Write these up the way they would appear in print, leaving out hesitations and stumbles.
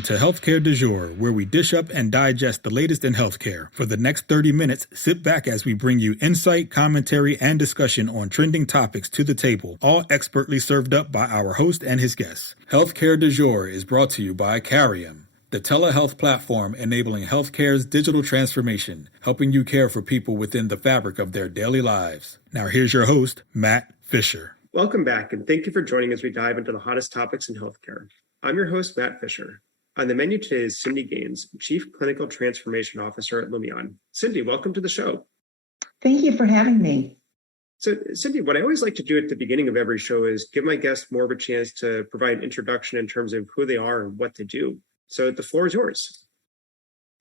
Welcome to Healthcare du Jour, where we dish up and digest the latest in healthcare. For the next 30 minutes, sit back as we bring you insight, commentary, and discussion on trending topics to the table, all expertly served up by our host and his guests. Healthcare du Jour is brought to you by Carium, the telehealth platform enabling healthcare's digital transformation, helping you care for people within the fabric of their daily lives. Now here's your host, Matt Fisher. Welcome back, and thank you for joining as we dive into the hottest topics in healthcare. I'm your host, Matt Fisher. On the menu today is Cindy Gaines, Chief Clinical Transformation Officer at Lumeon. Cindy, welcome to the show. Thank you for having me. So, Cindy, what I always like to do at the beginning of every show is give my guests more of a chance to provide an introduction in terms of who they are and what they do. So the floor is yours.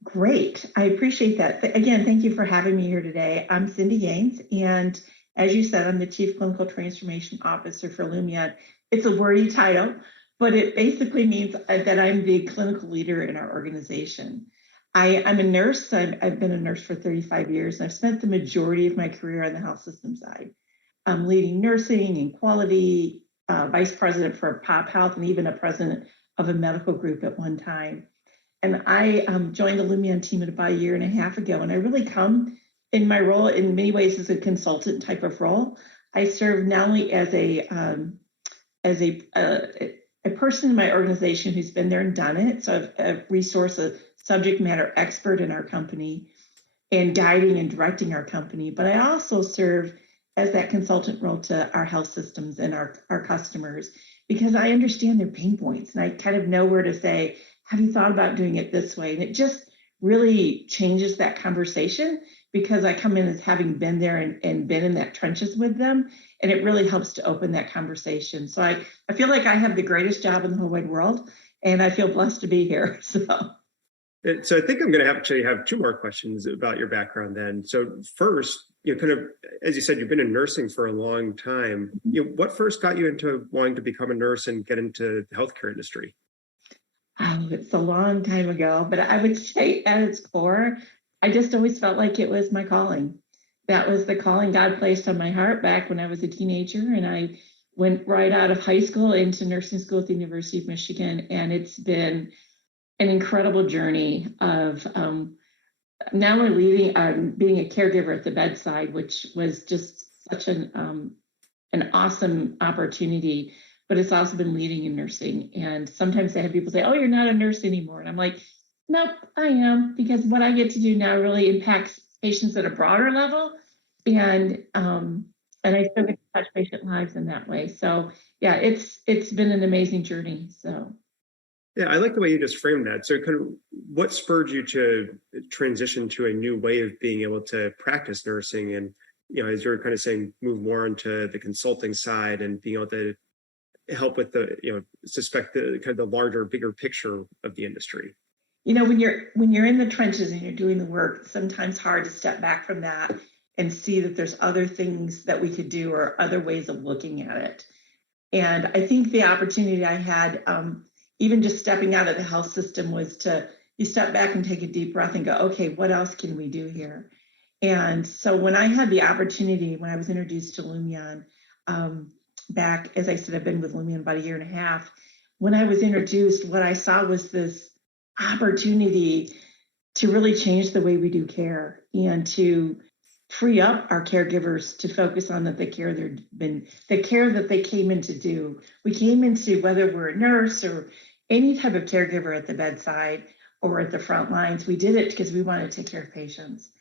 Great. I appreciate that. Again, thank you for having me here today. I'm Cindy Gaines, and as you said, I'm the Chief Clinical Transformation Officer for Lumeon. It's a wordy title, but it basically means that I'm the clinical leader in our organization. I'm a nurse. I've been a nurse for 35 years, and I've spent the majority of my career on the health system side. I'm leading nursing and quality, vice president for Pop Health, and even a president of a medical group at one time. And I joined the Lumeon team about a year and a half ago, and I really come in my role in many ways as a consultant type of role. I serve not only as a person in my organization who's been there and done it. So I've resourced a subject matter expert in our company and guiding and directing our company. But I also serve as that consultant role to our health systems and our customers, because I understand their pain points and I kind of know where to say, have you thought about doing it this way? And it just really changes that conversation, because I come in as having been there and been in that trenches with them. And it really helps to open that conversation. So I feel like I have the greatest job in the whole wide world, and I feel blessed to be here. So I think I'm going to actually have two more questions about your background then. So first, kind of, as you said, you've been in nursing for a long time. What first got you into wanting to become a nurse and get into the healthcare industry? It's a long time ago, but I would say at its core, I just always felt like it was my calling. That was the calling God placed on my heart back when I was a teenager. And I went right out of high school into nursing school at the University of Michigan. And it's been an incredible journey of not only being a caregiver at the bedside, which was just such an awesome opportunity, but it's also been leading in nursing. And sometimes I have people say, oh, you're not a nurse anymore. And I'm like, nope, I am, because what I get to do now really impacts patients at a broader level. And I still get to touch patient lives in that way. So yeah, it's been an amazing journey. So yeah, I like the way you just framed that. So kind of what spurred you to transition to a new way of being able to practice nursing, and as you're kind of saying, move more into the consulting side and being able to help with the suspect the kind of the larger, bigger picture of the industry. When you're in the trenches and you're doing the work, it's sometimes hard to step back from that and see that there's other things that we could do or other ways of looking at it. And I think the opportunity I had, even just stepping out of the health system, was you step back and take a deep breath and go, okay, what else can we do here? And so when I had the opportunity, when I was introduced to Lumeon, back, as I said, I've been with Lumeon about a year and a half. When I was introduced, what I saw was this opportunity to really change the way we do care and to free up our caregivers to focus on the care that they came in to do. We came into, whether we're a nurse or any type of caregiver at the bedside or at the front lines, we did it because we wanted to take care of patients.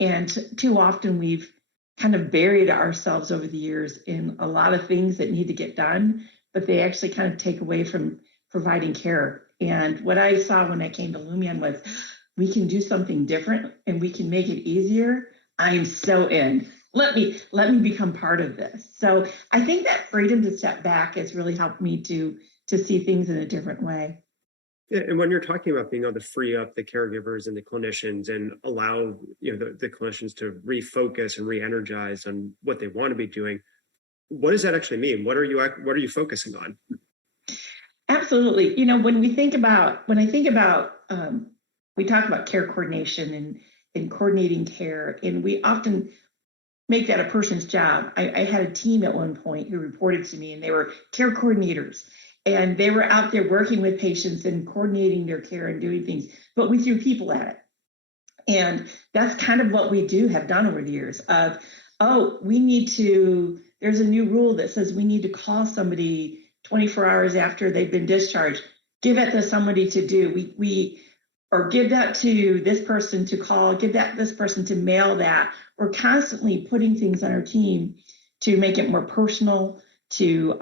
And too often we've kind of buried ourselves over the years in a lot of things that need to get done, but they actually kind of take away from providing care. And what I saw when I came to Lumeon was, we can do something different and we can make it easier. I'm so in. Let me become part of this. So I think that freedom to step back has really helped me to see things in a different way. Yeah, and when you're talking about being able to free up the caregivers and the clinicians and allow the clinicians to refocus and re-energize on what they want to be doing, what does that actually mean? What are you focusing on? Absolutely. When I think about, we talk about care coordination and coordinating care, and we often make that a person's job. I had a team at one point who reported to me, and they were care coordinators. And they were out there working with patients and coordinating their care and doing things, but we threw people at it. And that's kind of what we have done over the years of, there's a new rule that says we need to call somebody 24 hours after they've been discharged, give it to somebody to do. Or give that to this person to call, give that this person to mail that. We're constantly putting things on our team to make it more personal, to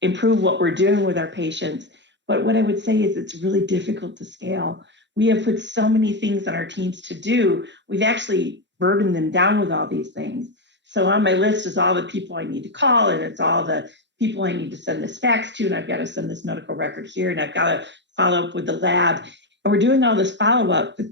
improve what we're doing with our patients. But what I would say is it's really difficult to scale. We have put so many things on our teams to do. We've actually burdened them down with all these things. So on my list is all the people I need to call, and it's all the people I need to send this fax to, and I've got to send this medical record here, and I've got to follow up with the lab. And we're doing all this follow-up, but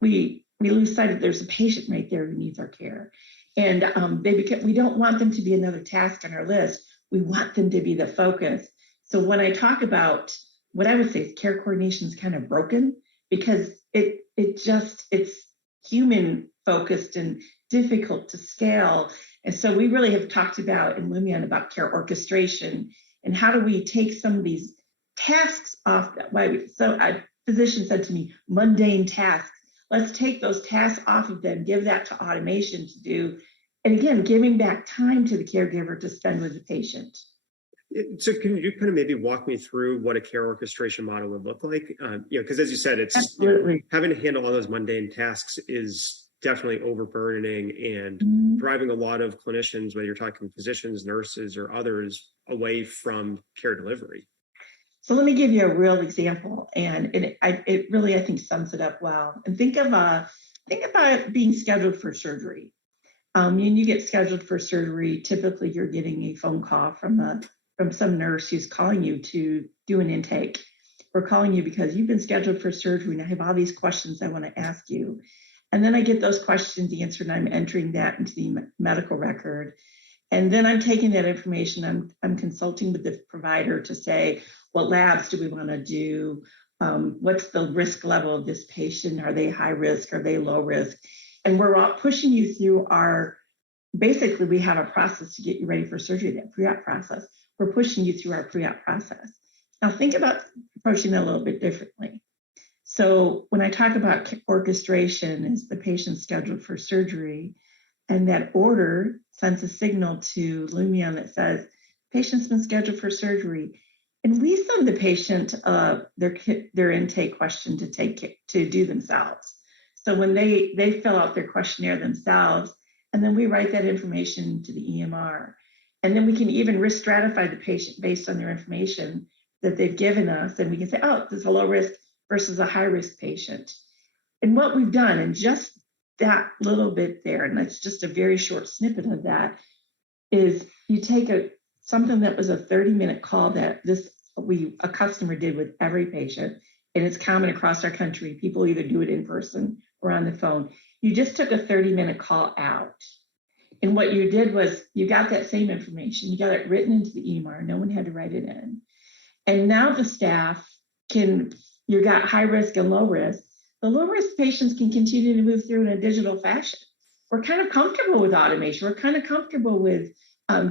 we lose sight of there's a patient right there who needs our care. And we don't want them to be another task on our list. We want them to be the focus. So when I talk about what I would say is care coordination is kind of broken because it's human focused and difficult to scale. And so we really have talked about in Lumeon about care orchestration and how do we take some of these tasks off. So a physician said to me, mundane tasks. Let's take those tasks off of them, give that to automation to do. And again, giving back time to the caregiver to spend with the patient. So can you kind of maybe walk me through what a care orchestration model would look like? Because as you said, it's absolutely having to handle all those mundane tasks is definitely overburdening and driving a lot of clinicians, whether you're talking physicians, nurses, or others, away from care delivery. So let me give you a real example, and it really I think sums it up well. And think about being scheduled for surgery. When you get scheduled for surgery, typically you're getting a phone call from some nurse who's calling you to do an intake. We're calling you because you've been scheduled for surgery, and I have all these questions I want to ask you. And then I get those questions answered, and I'm entering that into the medical record. And then I'm taking that information, I'm consulting with the provider to say, what labs do we want to do? What's the risk level of this patient? Are they high risk? Are they low risk? And we're all pushing you through basically we have a process to get you ready for surgery, that pre-op process. We're pushing you through our pre-op process. Now think about approaching that a little bit differently. So when I talk about orchestration, is the patient scheduled for surgery, and that order sends a signal to Lumeon that says, patient's been scheduled for surgery. And we send the patient their intake question to do themselves. So when they fill out their questionnaire themselves, and then we write that information to the EMR. And then we can even risk stratify the patient based on their information that they've given us. And we can say, oh, this is a low risk versus a high risk patient. And what we've done, and just that little bit there, and that's just a very short snippet of that, is you take something that was a 30-minute call that a customer did with every patient, and it's common across our country. People either do it in person or on the phone. You just took a 30-minute call out. And what you did was you got that same information. You got it written into the EMR. No one had to write it in. And now the staff you got high risk and low risk. The low risk patients can continue to move through in a digital fashion. We're kind of comfortable with automation. We're kind of comfortable with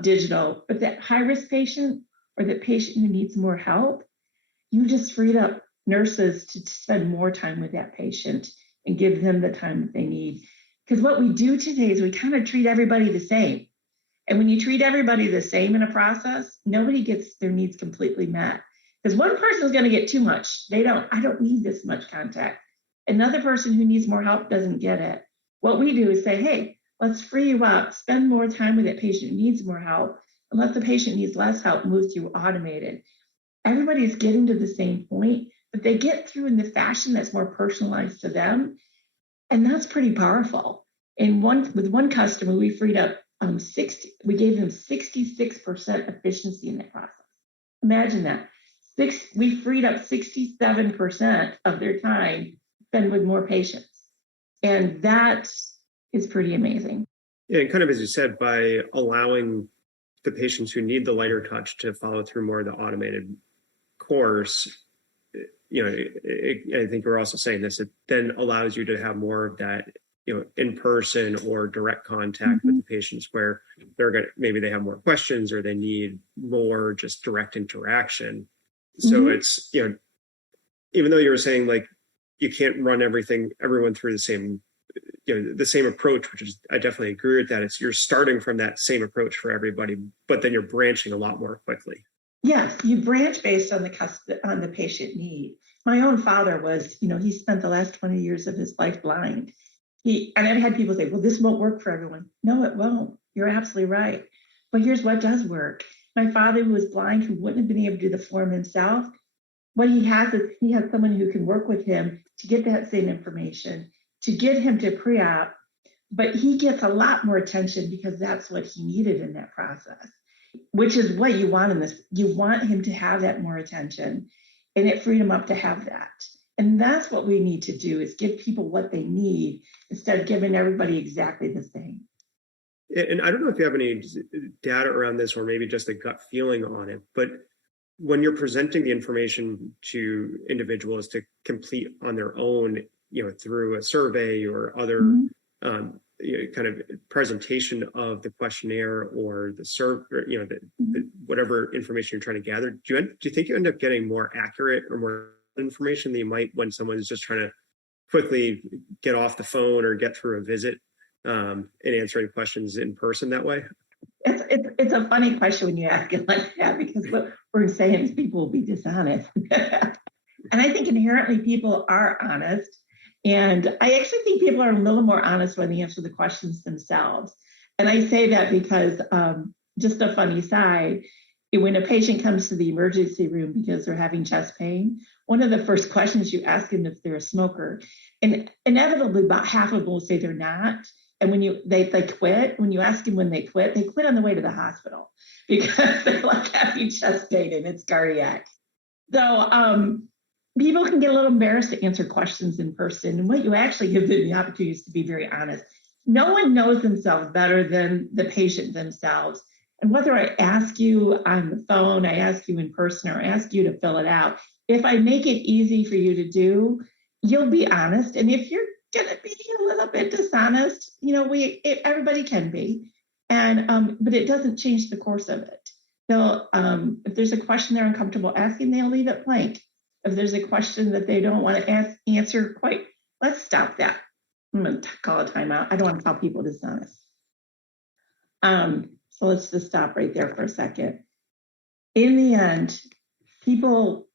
digital, but that high risk patient or that patient who needs more help, you just freed up nurses to spend more time with that patient and give them the time that they need. Because what we do today is we kind of treat everybody the same. And when you treat everybody the same in a process, nobody gets their needs completely met. Because one person is going to get too much. I don't need this much contact. Another person who needs more help doesn't get it. What we do is say, hey, let's free you up, spend more time with that patient who needs more help, and let the patient who needs less help move through automated. Everybody's getting to the same point, but they get through in the fashion that's more personalized to them. And that's pretty powerful. With one customer, we freed up we gave them 66% efficiency in that process. Imagine that. We freed up 67% of their time spent with more patients. And that is pretty amazing. Yeah, and kind of as you said, by allowing the patients who need the lighter touch to follow through more of the automated course, I think we're also saying this, it then allows you to have more of that in person or direct contact with the patients, where maybe they have more questions or they need more just direct interaction. So it's, even though you were saying like you can't run everyone through the same approach, which is, I definitely agree with that. You're starting from that same approach for everybody, but then you're branching a lot more quickly. Yes, you branch based on the patient need. My own father was, he spent the last 20 years of his life blind. And I've had people say, well, this won't work for everyone. No, it won't. You're absolutely right. But here's what does work. My father, who was blind, who wouldn't have been able to do the form himself, what he has is he has someone who can work with him to get that same information, to get him to pre-op, but he gets a lot more attention because that's what he needed in that process, which is what you want in this. You want him to have that more attention, and it freed him up to have that. And that's what we need to do, is give people what they need instead of giving everybody exactly the same. And I don't know if you have any data around this, or maybe just a gut feeling on it, but when you're presenting the information to individuals to complete on their own, through a survey or other kind of presentation of the questionnaire or the whatever information you're trying to gather, do you think you end up getting more accurate or more information than you might when someone's just trying to quickly get off the phone or get through a visit, and answering questions in person that way? It's a funny question when you ask it like that, because what we're saying is people will be dishonest. And I think inherently people are honest. And I actually think people are a little more honest when they answer the questions themselves. And I say that because, just a funny side, when a patient comes to the emergency room because they're having chest pain, one of the first questions you ask them if they're a smoker, and inevitably about half of them will say they're not. And when they quit, when you ask them when they quit on the way to the hospital because they like having chest pain and it's cardiac. So people can get a little embarrassed to answer questions in person. And what you actually give them the opportunity is to be very honest. No one knows themselves better than the patient themselves. And whether I ask you on the phone, I ask you in person, or ask you to fill it out, if I make it easy for you to do, you'll be honest. And if you're going to be a little bit dishonest, everybody can be. And but it doesn't change the course of it. They'll if there's a question they're uncomfortable asking, they'll leave it blank. If there's a question that they don't want to answer quite, let's stop that. I'm going to call a timeout. I don't want to call people dishonest. So let's just stop right there for a second. In the end, people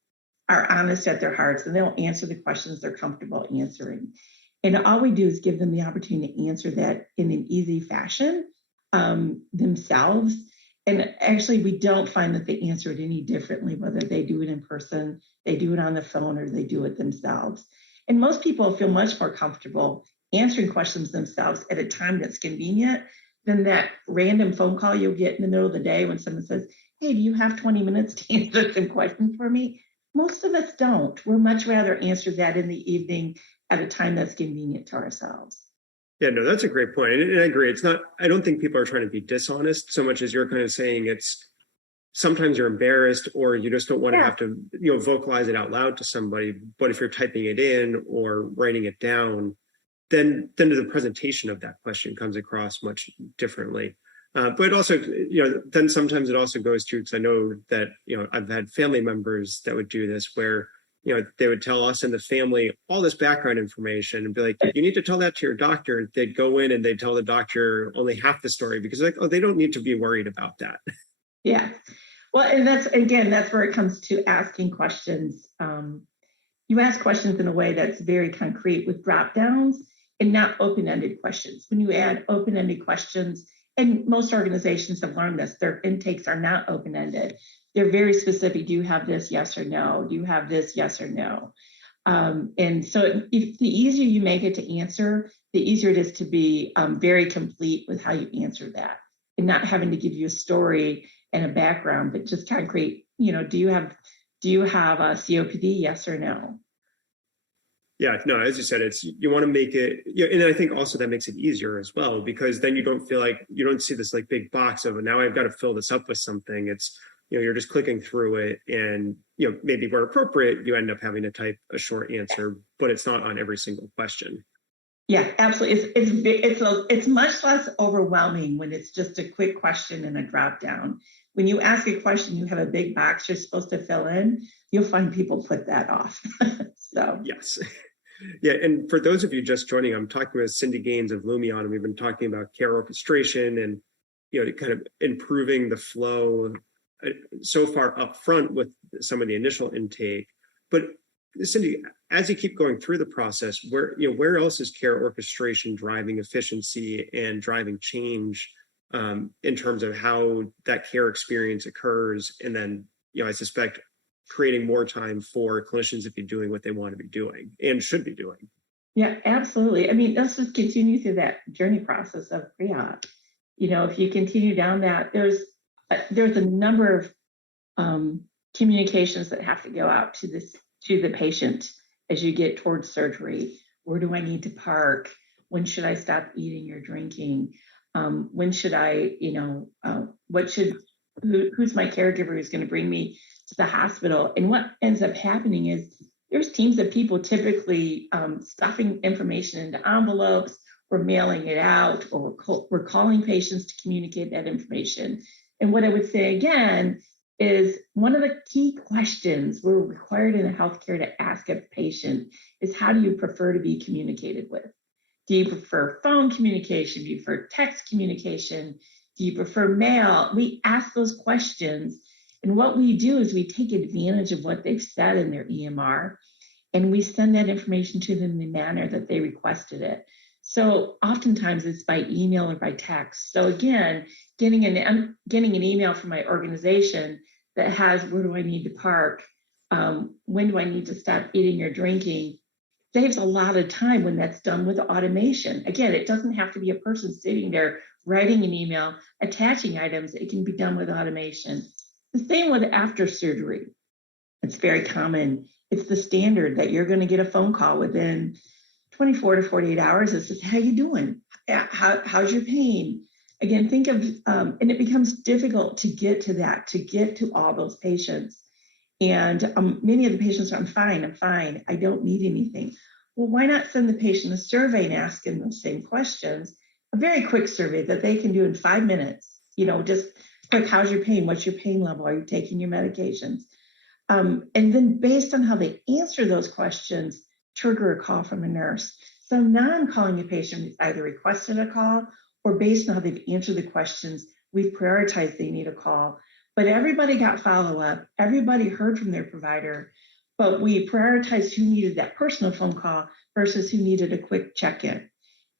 are honest at their hearts, and they'll answer the questions they're comfortable answering. And all we do is give them the opportunity to answer that in an easy fashion themselves. And actually, we don't find that they answer it any differently, whether they do it in person, they do it on the phone, or they do it themselves. And most people feel much more comfortable answering questions themselves at a time that's convenient than that random phone call you'll get in the middle of the day when someone says, hey, do you have 20 minutes to answer some questions for me? Most of us don't. We'd much rather answer that in the evening at a time that's convenient to ourselves. Yeah, no, that's a great point. And I agree. I don't think people are trying to be dishonest so much as you're kind of saying it's sometimes you're embarrassed or you just don't want to have to, vocalize it out loud to somebody. But if you're typing it in or writing it down, then the presentation of that question comes across much differently. But also, then sometimes it also goes to, because I know that, I've had family members that would do this where, they would tell us and the family all this background information and be like, you need to tell that to your doctor. They'd go in and they'd tell the doctor only half the story because they don't need to be worried about that. Yeah. Well, and that's where it comes to asking questions. You ask questions in a way that's very concrete with drop downs and not open-ended questions. When you add open-ended questions, and most organizations have learned this, their intakes are not open-ended. They're very specific. Do you have this? Yes or no. Do you have this? Yes or no. And so if the easier you make it to answer, the easier it is to be very complete with how you answer that and not having to give you a story and a background, but just concrete, do you have a COPD? Yes or no? Yeah, no, as you said, you want to make it, and I think also that makes it easier as well, because then you don't feel like you don't see this like big box of now I've got to fill this up with something. It's, you're just clicking through it and, maybe where appropriate, you end up having to type a short answer, but it's not on every single question. Yeah, absolutely. It's much less overwhelming when it's just a quick question and a drop down. When you ask a question, you have a big box you're supposed to fill in. You'll find people put that off. So Yes. Yeah, and for those of you just joining, I'm talking with Cindy Gaines of Lumeon, and we've been talking about care orchestration and kind of improving the flow so far up front with some of the initial intake. But Cindy, as you keep going through the process, where else is care orchestration driving efficiency and driving change in terms of how that care experience occurs, and then I suspect creating more time for clinicians to be doing what they want to be doing and should be doing. yeah, absolutely. I mean, let's just continue through that journey process of pre-op. If you continue down that, there's a number of communications that have to go out to the patient as you get towards surgery. Where do I need to park? When should I stop eating or drinking? When should I, who's my caregiver who's going to bring me to the hospital? And what ends up happening is there's teams of people typically stuffing information into envelopes, or mailing it out, or we're calling patients to communicate that information. And what I would say again is one of the key questions we're required in healthcare to ask a patient is, how do you prefer to be communicated with? Do you prefer phone communication? Do you prefer text communication? Do you prefer mail? We ask those questions. And what we do is we take advantage of what they've said in their EMR, and we send that information to them in the manner that they requested it. So oftentimes it's by email or by text. So again, getting an email from my organization that has, where do I need to park? When do I need to stop eating or drinking? Saves a lot of time when that's done with automation. Again, it doesn't have to be a person sitting there writing an email, attaching items. It can be done with automation. The same with after surgery. It's very common. It's the standard that you're going to get a phone call within 24 to 48 hours. It says, how you doing? How's your pain? Again, think of, and it becomes difficult to get to all those patients. And many of the patients are, I'm fine, I don't need anything. Well, why not send the patient a survey and ask them those same questions? A very quick survey that they can do in 5 minutes. Just quick, how's your pain? What's your pain level? Are you taking your medications? And then based on how they answer those questions, trigger a call from a nurse. So now I'm calling a patient who's either requested a call, or based on how they've answered the questions, we've prioritized they need a call. But everybody got follow-up. Everybody heard from their provider, but we prioritized who needed that personal phone call versus who needed a quick check-in.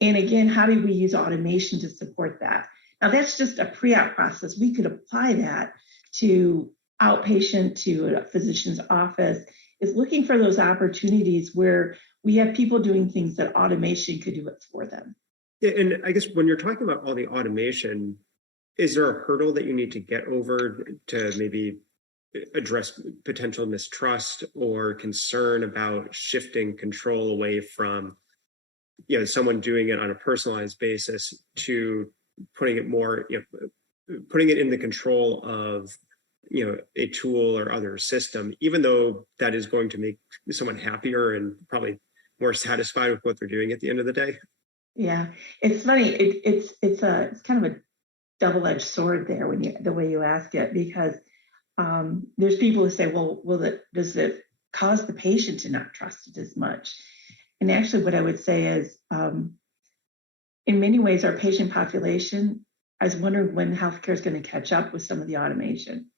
And again, how do we use automation to support that? Now, that's just a pre-op process. We could apply that to outpatient, to a physician's office, is looking for those opportunities where we have people doing things that automation could do it for them. Yeah, and I guess when you're talking about all the automation, is there a hurdle that you need to get over to maybe address potential mistrust or concern about shifting control away from someone doing it on a personalized basis to putting it more, putting it in the control of a tool or other system, even though that is going to make someone happier and probably more satisfied with what they're doing at the end of the day? Yeah, it's funny. It's kind of a double-edged sword there the way you ask it, because there's people who say, well, does it cause the patient to not trust it as much? And actually, what I would say is, in many ways, our patient population, I was wondering when healthcare is going to catch up with some of the automation.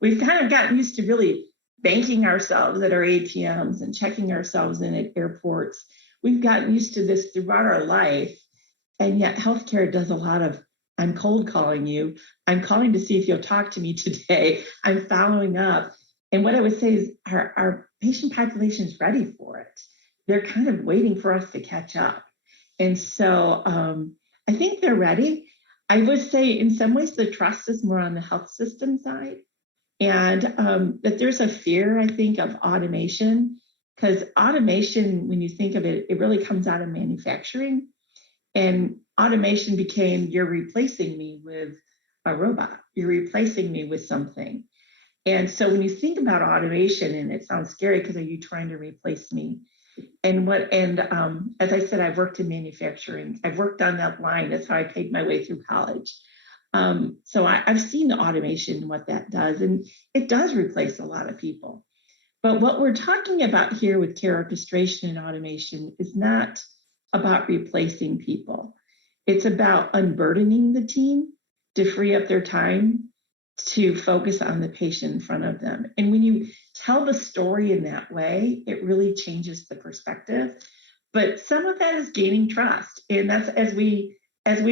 We've kind of gotten used to really banking ourselves at our ATMs and checking ourselves in at airports. We've gotten used to this throughout our life, and yet healthcare does a lot of, I'm cold calling you. I'm calling to see if you'll talk to me today. I'm following up. And what I would say is our patient population is ready for it. They're kind of waiting for us to catch up. And so I think they're ready. I would say in some ways the trust is more on the health system side. And that there's a fear, I think, of automation, because automation, when you think of it, it really comes out of manufacturing. And automation became, you're replacing me with a robot. You're replacing me with something. And so when you think about automation, and it sounds scary because are you trying to replace me? As I said, I've worked in manufacturing. I've worked on that line. That's how I paid my way through college. So I've seen the automation and what that does, and it does replace a lot of people. But what we're talking about here with care orchestration and automation is not about replacing people. It's about unburdening the team to free up their time to focus on the patient in front of them. And when you tell the story in that way, it really changes the perspective. But some of that is gaining trust. And that's as we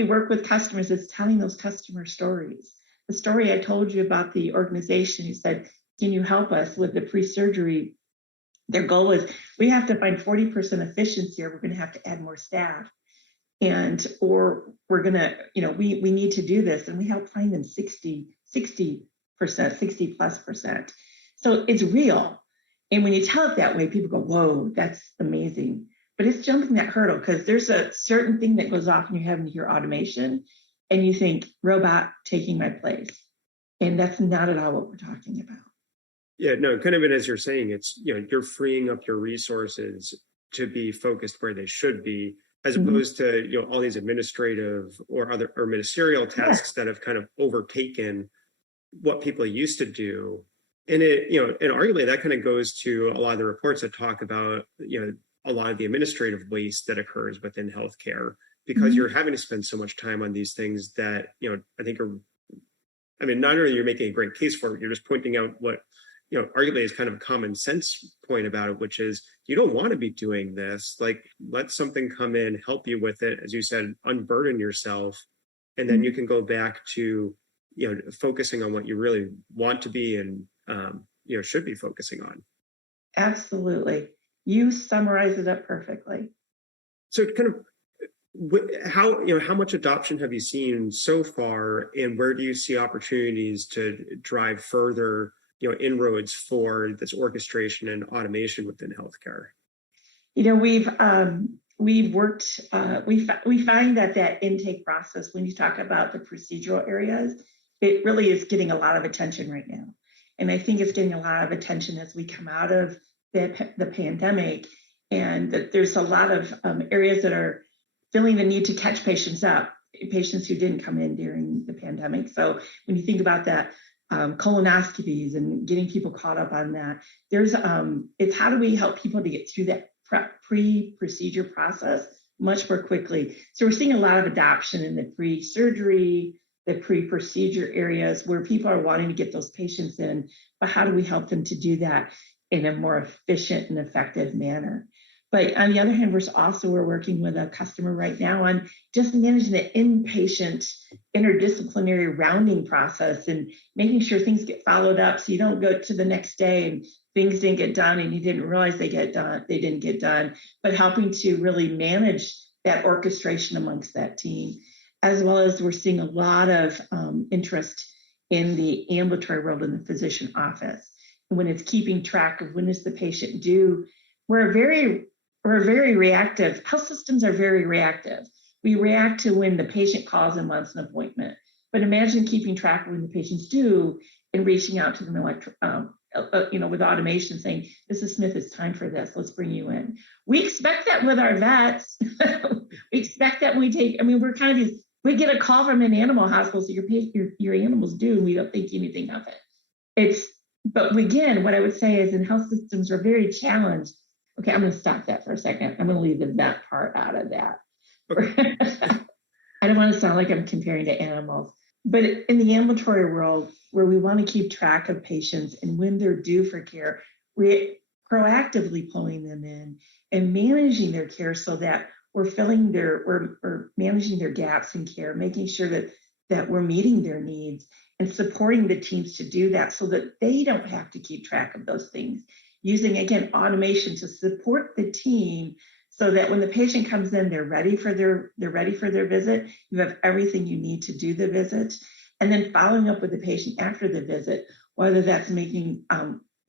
work with customers, it's telling those customer stories. The story I told you about the organization who said, can you help us with the pre-surgery? Their goal is we have to find 40% efficiency, or we're going to have to add more staff. Or we're going to, we need to do this. And we help find them 60%, 60+%. So it's real. And when you tell it that way, people go, whoa, that's amazing. But it's jumping that hurdle, because there's a certain thing that goes off when you're having to hear automation and you think robot taking my place. And that's not at all what we're talking about. Yeah, no, kind of, and as you're saying, it's, you're freeing up your resources to be focused where they should be, as opposed to, all these administrative or ministerial tasks that have kind of overtaken what people used to do. And and arguably that kind of goes to a lot of the reports that talk about, a lot of the administrative waste that occurs within healthcare, because you're having to spend so much time on these things that, I think not only you're making a great case for it, you're just pointing out what, arguably is kind of a common sense point about it, which is you don't want to be doing this. Like, let something come in, help you with it. As you said, unburden yourself. And then you can go back to, focusing on what you really want to be and, should be focusing on. Absolutely. You summarize it up perfectly. So kind of how much adoption have you seen so far, and where do you see opportunities to drive further inroads for this orchestration and automation within healthcare? We've worked, we find that intake process, when you talk about the procedural areas, it really is getting a lot of attention right now. And I think it's getting a lot of attention as we come out of the pandemic, and that there's a lot of areas that are feeling the need to catch patients up, patients who didn't come in during the pandemic. So when you think about that, colonoscopies and getting people caught up on that. It's how do we help people to get through that pre-procedure process much more quickly. So we're seeing a lot of adoption in the pre-surgery, the pre-procedure areas where people are wanting to get those patients in, but how do we help them to do that in a more efficient and effective manner? But on the other hand, we're working with a customer right now on just managing the inpatient interdisciplinary rounding process and making sure things get followed up, so you don't go to the next day and things didn't get done and you didn't realize they didn't get done, but helping to really manage that orchestration amongst that team. As well as we're seeing a lot of interest in the ambulatory world in the physician office. And when it's keeping track of when is the patient due, we're very reactive. Health systems are very reactive. We react to when the patient calls and wants an appointment. But imagine keeping track of when the patient's due and reaching out to them with automation, saying, Mrs. Smith, it's time for this. Let's bring you in. We expect that with our vets. We expect that we're kind of these, we get a call from an animal hospital, so your animal's due, and we don't think anything of it. But again, what I would say is in health systems are very challenged. Okay, I'm going to stop that for a second. I'm going to leave the vet part out of that. Okay. I don't want to sound like I'm comparing to animals. But in the ambulatory world, where we want to keep track of patients and when they're due for care, we're proactively pulling them in and managing their care so that we're managing their gaps in care, making sure that we're meeting their needs and supporting the teams to do that so that they don't have to keep track of those things. Using, again, automation to support the team so that when the patient comes in, they're ready for their visit. You have everything you need to do the visit. And then following up with the patient after the visit, whether that's making,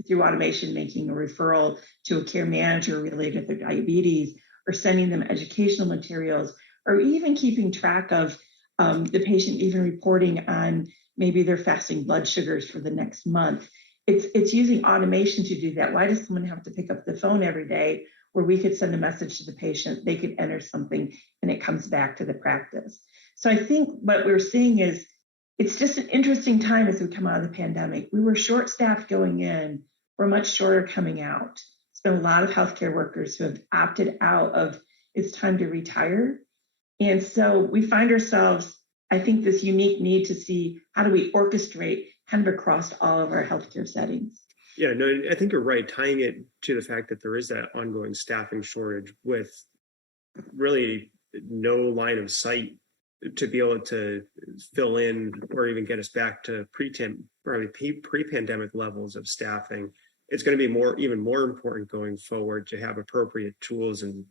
through automation, making a referral to a care manager related to their diabetes, or sending them educational materials, or even keeping track of the patient even reporting on maybe their fasting blood sugars for the next month. It's using automation to do that. Why does someone have to pick up the phone every day where we could send a message to the patient, they could enter something, and it comes back to the practice. So I think what we're seeing is it's just an interesting time as we come out of the pandemic. We were short-staffed going in, we're much shorter coming out. There's been a lot of healthcare workers who have opted out of it's time to retire. And so we find ourselves, I think, this unique need to see how do we orchestrate kind of across all of our healthcare settings. Yeah, no, I think you're right. Tying it to the fact that there is that ongoing staffing shortage with really no line of sight to be able to fill in or even get us back to pre-pandemic levels of staffing, it's going to be even more important going forward to have appropriate tools and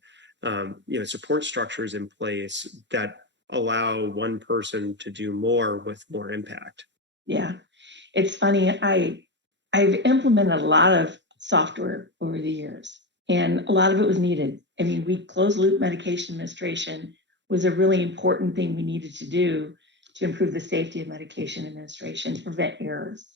support structures in place that allow one person to do more with more impact. Yeah, it's funny. I've implemented a lot of software over the years, and a lot of it was needed. I mean, closed loop medication administration was a really important thing we needed to do to improve the safety of medication administration, to prevent errors.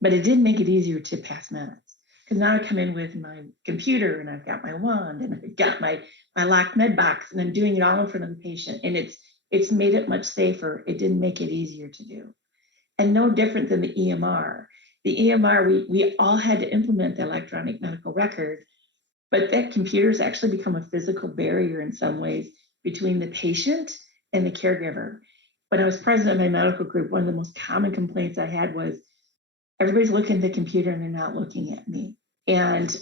But it did make it easier to pass meds. Because now I come in with my computer and I've got my wand and I've got my locked med box, and I'm doing it all in front of the patient. And it's made it much safer. It didn't make it easier to do. And no different than the EMR. The EMR, we all had to implement the electronic medical record, but that computer's actually become a physical barrier in some ways between the patient and the caregiver. When I was president of my medical group, one of the most common complaints I had was everybody's looking at the computer and they're not looking at me. And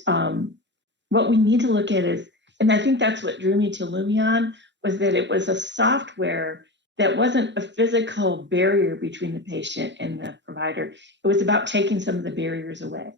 what we need to look at is, and I think that's what drew me to Lumeon, was that it was a software that wasn't a physical barrier between the patient and the provider. It was about taking some of the barriers away.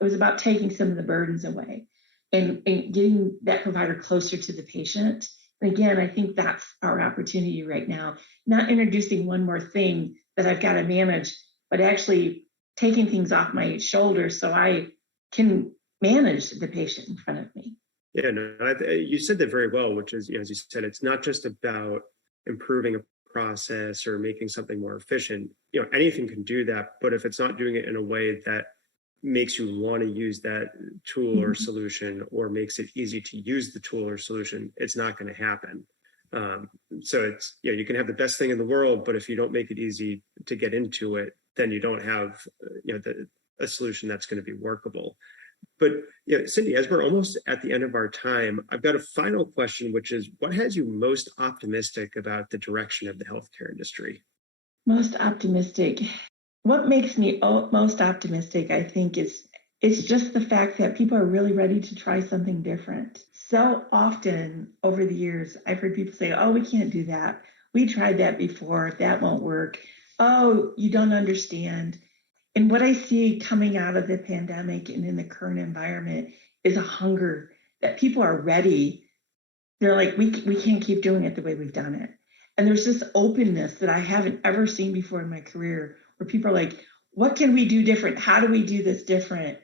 It was about taking some of the burdens away and getting that provider closer to the patient. And again, I think that's our opportunity right now, not introducing one more thing that I've got to manage, but actually taking things off my shoulders so I can manage the patient in front of me. Yeah, no, you said that very well, which is, as you said, it's not just about improving a process or making something more efficient. Anything can do that, but if it's not doing it in a way that makes you want to use that tool or solution, or makes it easy to use the tool or solution, it's not going to happen. So it's, you can have the best thing in the world, but if you don't make it easy to get into it, then you don't have, a solution that's going to be workable. But Cindy, as we're almost at the end of our time, I've got a final question, which is, what has you most optimistic about the direction of the healthcare industry? Most optimistic. What makes me most optimistic, I think, is it's just the fact that people are really ready to try something different. So often over the years, I've heard people say, oh, we can't do that. We tried that before. That won't work. Oh, you don't understand. And what I see coming out of the pandemic and in the current environment is a hunger that people are ready. They're like, we can't keep doing it the way we've done it. And there's this openness that I haven't ever seen before in my career, where people are like, what can we do different? How do we do this different?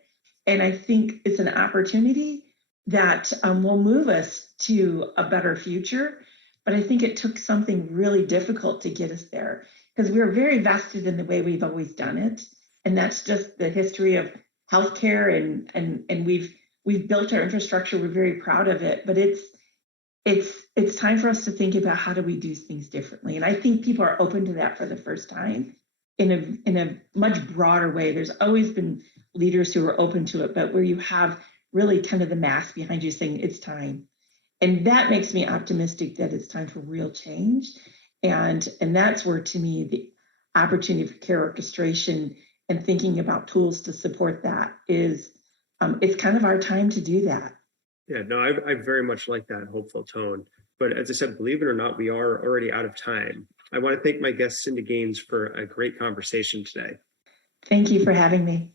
And I think it's an opportunity that will move us to a better future. But I think it took something really difficult to get us there, because we were very vested in the way we've always done it. And that's just the history of healthcare, and we've built our infrastructure. We're very proud of it, but it's time for us to think about how do we do things differently. And I think people are open to that for the first time in a much broader way. There's always been leaders who are open to it, but where you have really kind of the mass behind you saying it's time. And that makes me optimistic that it's time for real change. And that's where, to me, the opportunity for care orchestration and thinking about tools to support that is, it's kind of our time to do that. Yeah, no, I very much like that hopeful tone. But as I said, believe it or not, we are already out of time. I want to thank my guest, Cindy Gaines, for a great conversation today. Thank you for having me.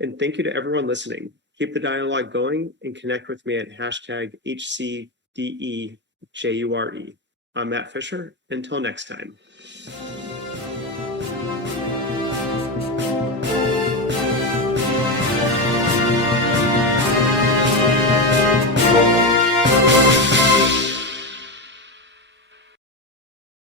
And thank you to everyone listening. Keep the dialogue going and connect with me at #HCDEJURE. I'm Matt Fisher. Until next time.